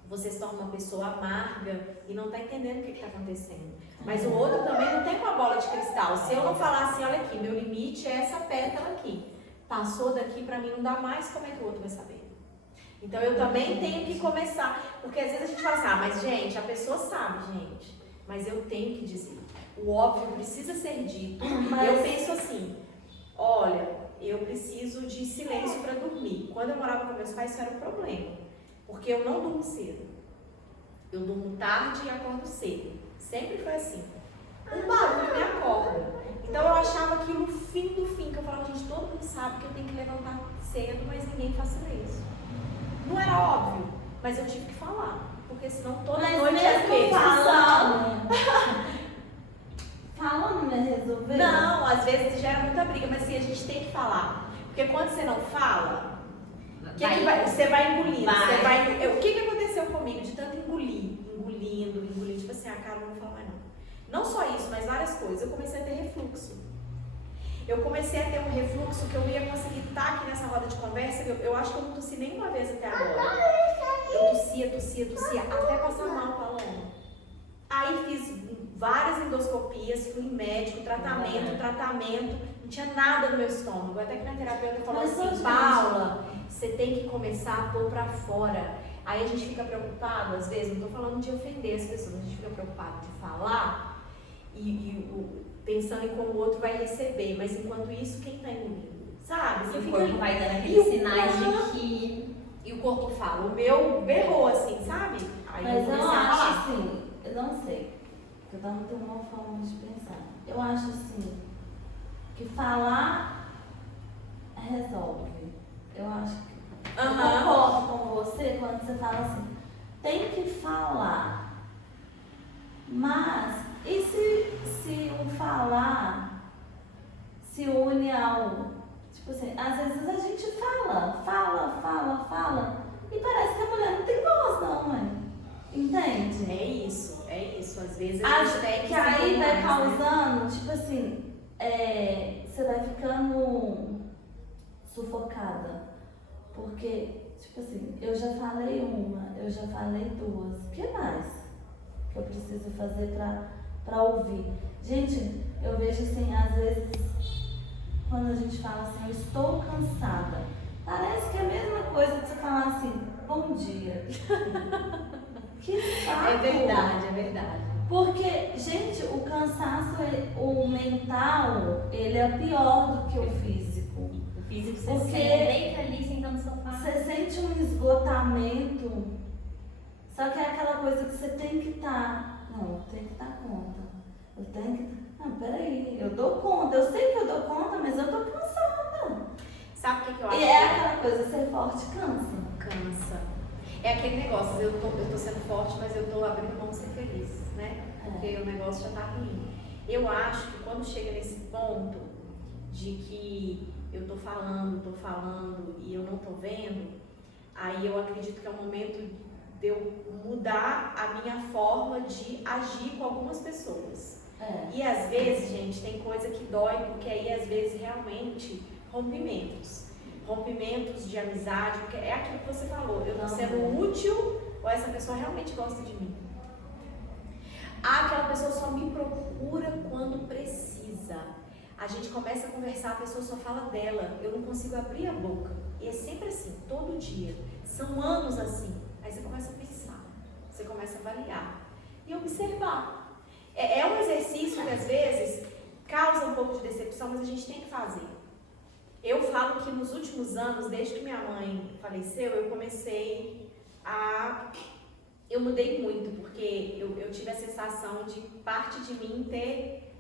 você se torna uma pessoa amarga e não está entendendo o que está acontecendo. Mas o outro também não tem uma bola de cristal. Se eu não falar assim, olha aqui, meu limite é essa pétala aqui. Passou daqui, para mim não dá mais, como é que o outro vai saber? Então eu também tenho que começar. Porque às vezes a gente fala assim, mas gente, a pessoa sabe, gente. Mas eu tenho que dizer. O óbvio precisa ser dito. Eu penso assim, olha... Eu preciso de silêncio para dormir. Quando eu morava com meus pais, isso era um problema. Porque eu não durmo cedo. Eu durmo tarde e acordo cedo. Sempre foi assim. Um barulho me acorda. Então eu achava aquilo o fim do fim. Que eu falava, gente, todo mundo sabe que eu tenho que levantar cedo, mas ninguém faz silêncio. Não era óbvio, mas eu tive que falar. Porque senão toda noite é o quê? Falando não é resolver? Não, às vezes gera muita briga, mas assim, a gente tem que falar. Porque quando você não fala, você vai engolindo. O que aconteceu comigo de tanto engolindo, tipo assim, cara, não vou falar mais não. Não só isso, mas várias coisas. Eu comecei a ter refluxo. Eu comecei a ter um refluxo que eu ia conseguir estar aqui nessa roda de conversa. Eu acho que eu não tossi nenhuma vez até agora. Eu tossia, até passar mal, Paloma. Aí fiz várias endoscopias, fui em médico, tratamento, não tinha nada no meu estômago. Até que na terapeuta falou assim, Paula, você tem que começar a pôr pra fora. Aí a gente fica preocupado, às vezes, não tô falando de ofender as pessoas, a gente fica preocupado de falar pensando em como o outro vai receber, mas enquanto isso, quem tá engolindo? Sabe? Você o corpo vai dando aqueles sinais de que... E o corpo fala, o meu berrou assim, sabe? Aí mas eu eu acho assim, eu não sei. Cada um tem uma forma de pensar. Eu acho assim, que falar resolve. Eu acho que eu concordo com você quando você fala assim, tem que falar. Mas, e se o falar se une ao... Tipo assim, às vezes a gente fala, e parece que a mulher não tem voz não, mãe. Entende? É isso. Às vezes a gente tem que aí vai causando, tipo assim, você vai ficando sufocada. Porque, tipo assim, eu já falei uma, eu já falei duas. O que mais que eu preciso fazer pra ouvir? Gente, eu vejo assim, às vezes, quando a gente fala assim, eu estou cansada. Parece que é a mesma coisa de você falar assim, bom dia. Que saco. É verdade, é verdade. Porque, gente, o cansaço, o mental, ele é pior do que o físico. O físico você Porque deita ali, senta no sofá. Você sente um esgotamento, só que é aquela coisa que você tem que estar. Não, eu tenho que dar conta. Eu tenho que. Não, peraí, eu dou conta. Eu sei que eu dou conta, mas eu tô cansada. Sabe o que eu acho? E é aquela coisa, ser forte cansa. Cansa. É aquele negócio, eu tô sendo forte, mas eu tô abrindo mão de ser feliz, né? Porque o negócio já tá ruim. Eu acho que quando chega nesse ponto de que eu tô falando e eu não tô vendo, aí eu acredito que é o momento de eu mudar a minha forma de agir com algumas pessoas. E às vezes, gente, tem coisa que dói, porque aí às vezes realmente rompimentos de amizade, porque é aquilo que você falou, eu tô sendo útil ou essa pessoa realmente gosta de mim? Aquela pessoa só me procura quando precisa. A gente começa a conversar, a pessoa só fala dela, eu não consigo abrir a boca. E é sempre assim, todo dia. São anos assim. Aí você começa a pensar, você começa a avaliar e observar. É um exercício que às vezes causa um pouco de decepção, mas a gente tem que fazer. Eu falo que nos últimos anos, desde que minha mãe faleceu, eu mudei muito, porque eu tive a sensação de parte de mim ter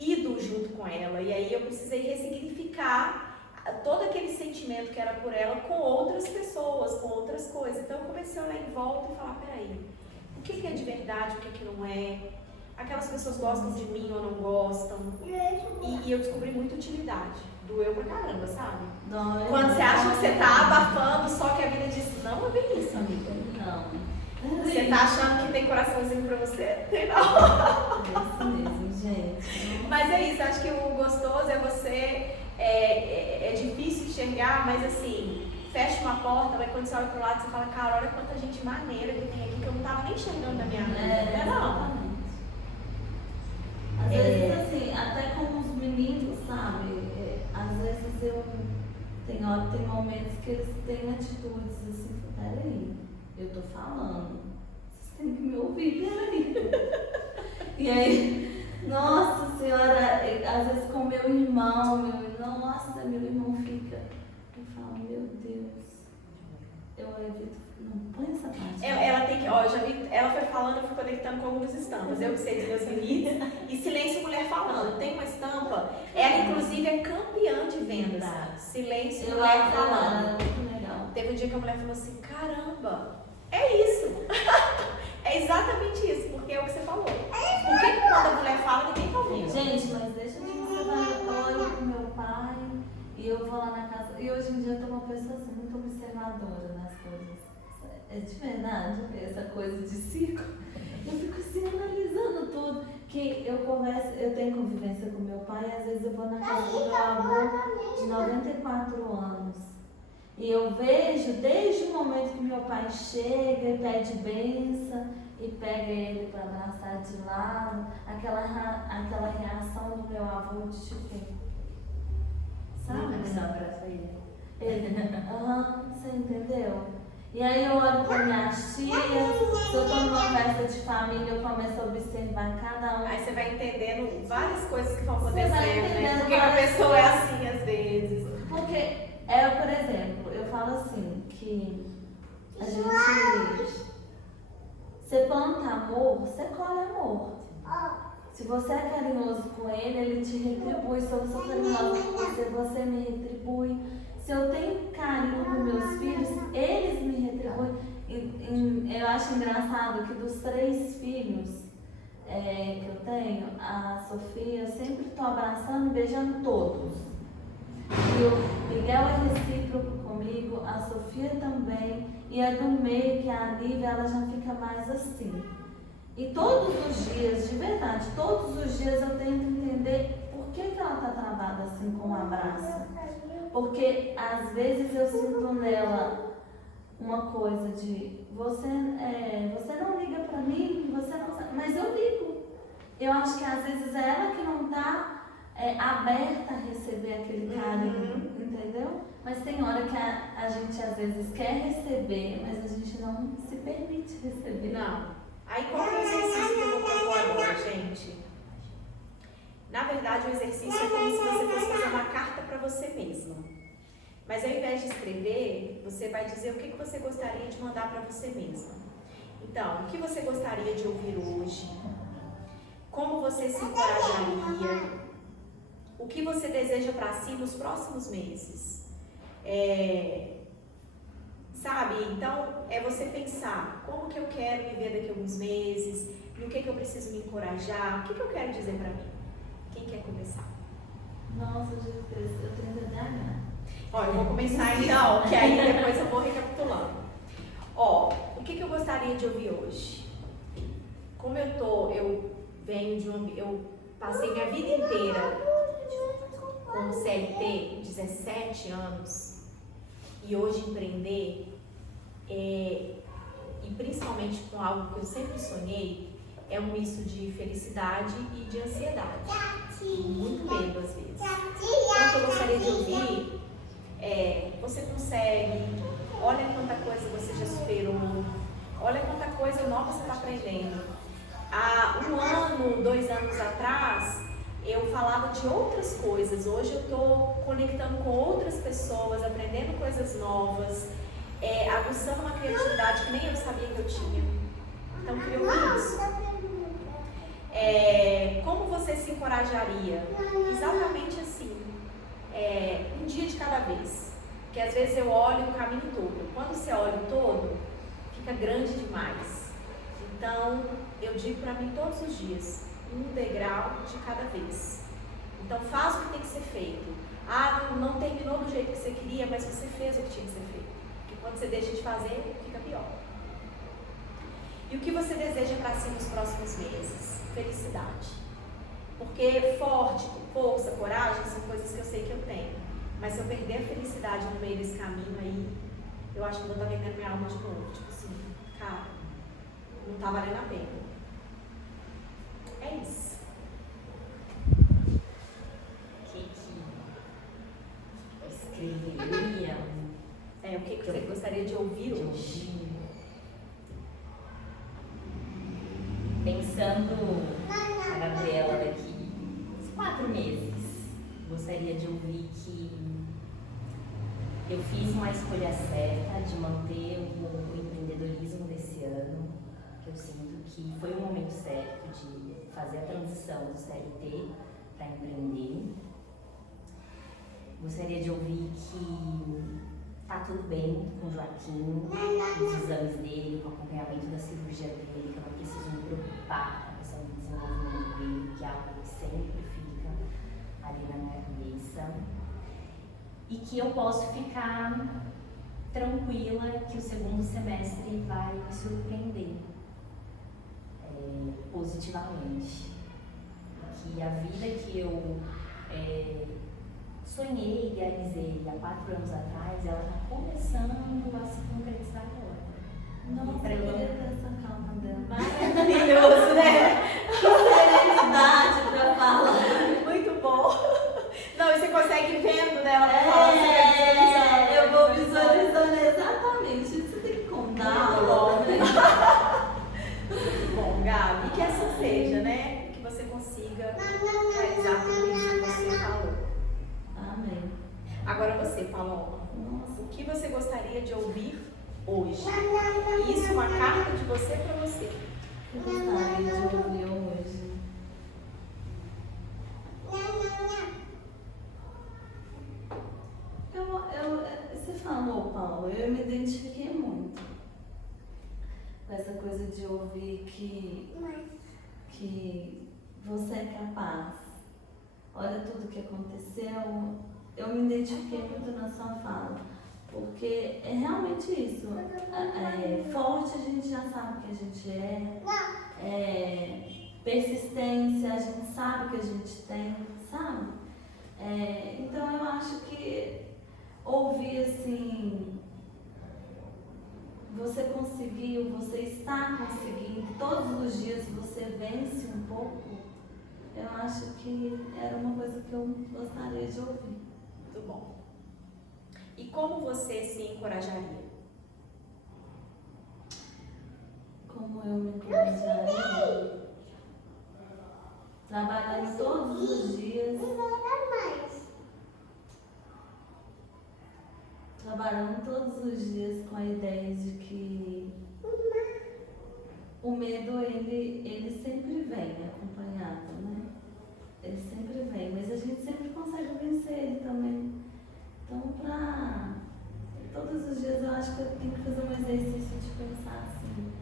ido junto com ela, e aí eu precisei ressignificar todo aquele sentimento que era por ela com outras pessoas, com outras coisas. Então eu comecei a olhar em volta e falar, peraí, o que é de verdade, o que não é? Aquelas pessoas gostam de mim ou não gostam? E eu descobri muita utilidade. Doeu pra caramba, sabe? Dói. Quando você acha que você tá abafando, só que a vida diz, não é bem isso, amiga. Não. Você tá achando que tem coraçãozinho pra você? Tem não. É isso mesmo, gente. Mas é isso, acho que o gostoso é você, é difícil enxergar, mas assim, fecha uma porta, vai quando você olha pro lado, você fala, cara, olha quanta gente maneira que tem aqui, que eu não tava nem enxergando na minha vida. Não. Às vezes, assim, até com os meninos, sabe? Às vezes tem momentos que eles têm atitudes assim, peraí, eu tô falando, vocês têm que me ouvir, peraí. E aí, nossa senhora, às vezes com meu irmão, nossa, meu irmão fica, eu falo, meu Deus, eu evito, não põe essa parte. Ela tem que, ó, eu já vi, ela foi falando, eu fui conectando com algumas estampas. Eu que sei dos meus limites e silêncio mulher falando. Tem uma estampa, ela inclusive é campeã de vendas. Silêncio mulher falando. Legal. Teve um dia que a mulher falou assim, caramba, é isso. É exatamente isso, porque é o que você falou. Por que quando a mulher fala, ninguém tá ouvindo? Gente, mas deixa de você dar olho pro meu pai e eu vou lá na casa. E hoje em dia eu tô uma pessoa assim, muito observadora nas coisas. É de verdade, essa coisa de ciclo. Eu fico assim analisando tudo. Que eu tenho convivência com meu pai e às vezes eu vou na casa do meu avô de 94 anos. E eu vejo desde o momento que meu pai chega e pede bênção e pega ele para abraçar de lado, aquela reação do meu avô de tipo, sabe? Você abraça ele. Você entendeu? E aí eu olho para minhas tias, se eu tô numa festa de família, eu começo a observar cada um. Aí você vai entendendo várias coisas que vão Você vai acontecendo, né? entendendo Porque a várias pessoa é coisas. assim às vezes. Porque, por exemplo, eu falo assim, que a gente, você planta amor, você colhe amor. Se você é carinhoso com ele, ele te retribui. Se eu sou carinhosa com você me retribui. Se eu tenho carinho com meus filhos, eles me retribuem. Eu acho engraçado que dos 3 filhos que eu tenho, a Sofia, eu sempre estou abraçando e beijando todos. E o Miguel é recíproco comigo, a Sofia também, e a do meio, que é a Lívia, ela já fica mais assim. E todos os dias, de verdade, todos os dias eu tento entender por que ela está travada assim com o abraço. Porque às vezes eu sinto nela uma coisa de você não liga pra mim, você não sabe, mas eu ligo. Eu acho que às vezes é ela que não tá aberta a receber aquele carinho, entendeu? Mas tem hora que a gente às vezes quer receber, mas a gente não se permite receber. Não. Aí qual que é o exercício que eu vou propor agora, gente? Na verdade, o exercício é como se você fosse fazer uma carta para você mesma. Mas ao invés de escrever, você vai dizer o que você gostaria de mandar para você mesma. Então, o que você gostaria de ouvir hoje? Como você se encorajaria? O que você deseja para si nos próximos meses? Sabe? Então, é você pensar como que eu quero viver daqui a alguns meses, no que eu preciso me encorajar, o que eu quero dizer para mim. Quem quer começar? Nossa, Jesus, eu tenho TDAH. Ó, eu vou começar então, que aí depois eu vou recapitulando. Ó, o que eu gostaria de ouvir hoje? Como eu venho eu passei minha vida inteira como CLT, 17 anos, e hoje empreender, e principalmente com algo que eu sempre sonhei, é um misto de felicidade e de ansiedade. Muito medo às vezes. Então, o que eu gostaria de ouvir você consegue, olha quanta coisa você já superou, olha quanta coisa nova você está aprendendo. Há 1 ano, 2 anos atrás, eu falava de outras coisas. Hoje eu estou conectando com outras pessoas, aprendendo coisas novas, aguçando uma criatividade que nem eu sabia que eu tinha. Então, eu queria ouvir isso. Como você se encorajaria? Exatamente assim. Um dia de cada vez. Porque às vezes eu olho o caminho todo. Quando você olha o todo, fica grande demais. Então, eu digo para mim todos os dias, um degrau de cada vez. Então, faz o que tem que ser feito. Não terminou do jeito que você queria, mas você fez o que tinha que ser feito. Porque quando você deixa de fazer, fica pior. E o que você deseja para si nos próximos meses? Felicidade. Porque força, coragem são coisas que eu sei que eu tenho. Mas se eu perder a felicidade no meio desse caminho aí, eu acho que eu vou estar vendendo minha alma de novo. Tipo assim, cara, não tá valendo a pena. É isso. O que eu escreveria? O que você gostaria de ouvir hoje? Pensando a Gabriela daqui uns 4 meses, gostaria de ouvir que eu fiz uma escolha certa de manter o empreendedorismo desse ano. Eu sinto que foi o momento certo de fazer a transição do CLT para empreender. Gostaria de ouvir que tá tudo bem com o Joaquim, os exames dele, com o acompanhamento da cirurgia dele, que eu não preciso me preocupar com a questão do desenvolvimento dele, que é algo que sempre fica ali na minha cabeça. E que eu posso ficar tranquila que o segundo semestre vai me surpreender positivamente. Que a vida que eu sonhei, idealizei há 4 anos atrás, ela está começando a se concretizar agora. Nossa, eu queria ter essa calma dela. Maravilhoso, né? Serenidade pra falar. Muito bom. Não, e você consegue vendo, né? Ela fala, Eu vou visualizando exatamente. Você tem que contar logo, né? Bom, Gabi, que assim seja, né? Que você consiga realizar tudo isso que você falou. Amém. Agora você, Paloma. Nossa. O que você gostaria de ouvir hoje? Isso, uma carta de você para você. Eu gostaria de ouvir hoje. Você falou, Paulo, eu me identifiquei muito com essa coisa de ouvir que você é capaz. Olha tudo que aconteceu. Eu me identifiquei muito na sua fala, porque é realmente isso. Forte a gente já sabe que a gente é. Persistência a gente sabe que a gente tem, sabe? Então eu acho que ouvir assim, você conseguiu, você está conseguindo, todos os dias você vence um pouco, eu acho que era uma coisa que eu gostaria de ouvir. Muito bom. E como você se encorajaria? Como eu me encorajaria? Trabalhando todos os dias. Trabalhando todos os dias com a ideia de que o medo, ele sempre vem acompanhado, né? Ele sempre vem, mas a gente sempre consegue vencer ele também. Então, todos os dias eu acho que eu tenho que fazer um exercício de pensar assim,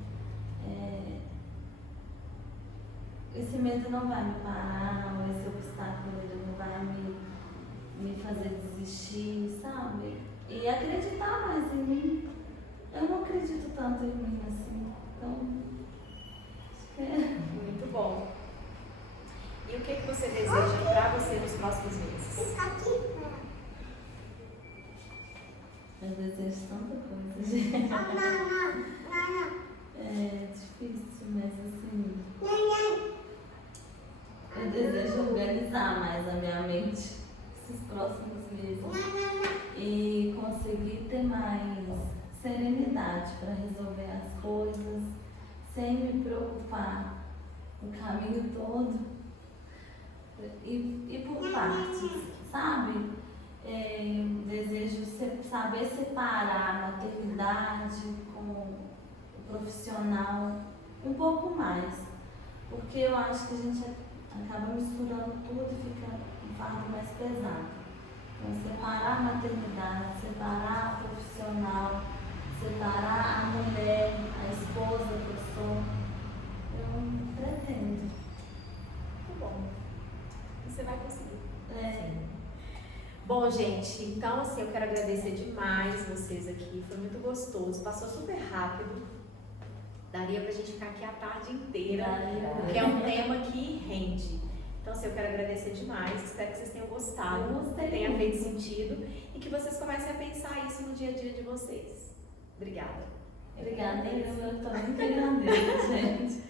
esse medo não vai me parar, ou esse obstáculo ele não vai me fazer desistir, sabe? E acreditar mais em mim. Eu não acredito tanto em mim assim, então acho que Muito bom. E o que você deseja para você nos próximos meses? eu desejo tanta coisa, gente. É difícil, mas assim, eu desejo organizar mais a minha mente esses próximos meses e conseguir ter mais serenidade para resolver as coisas sem me preocupar o caminho todo e por partes, sabe? Desejo saber separar a maternidade com o profissional um pouco mais, porque eu acho que a gente acaba misturando tudo e fica um fardo mais pesado. Então, separar a maternidade, separar a profissional, separar a mulher, a esposa que eu sou, eu pretendo. Muito bom. Você vai conseguir. É. Bom, gente, então assim, eu quero agradecer demais vocês aqui, foi muito gostoso, passou super rápido, daria pra gente ficar aqui a tarde inteira, porque é um tema que rende. Então assim, eu quero agradecer demais, espero que vocês tenham gostado, tenha feito sentido e que vocês comecem a pensar isso no dia a dia de vocês. Obrigada. Obrigada, eu também que agradeço, gente.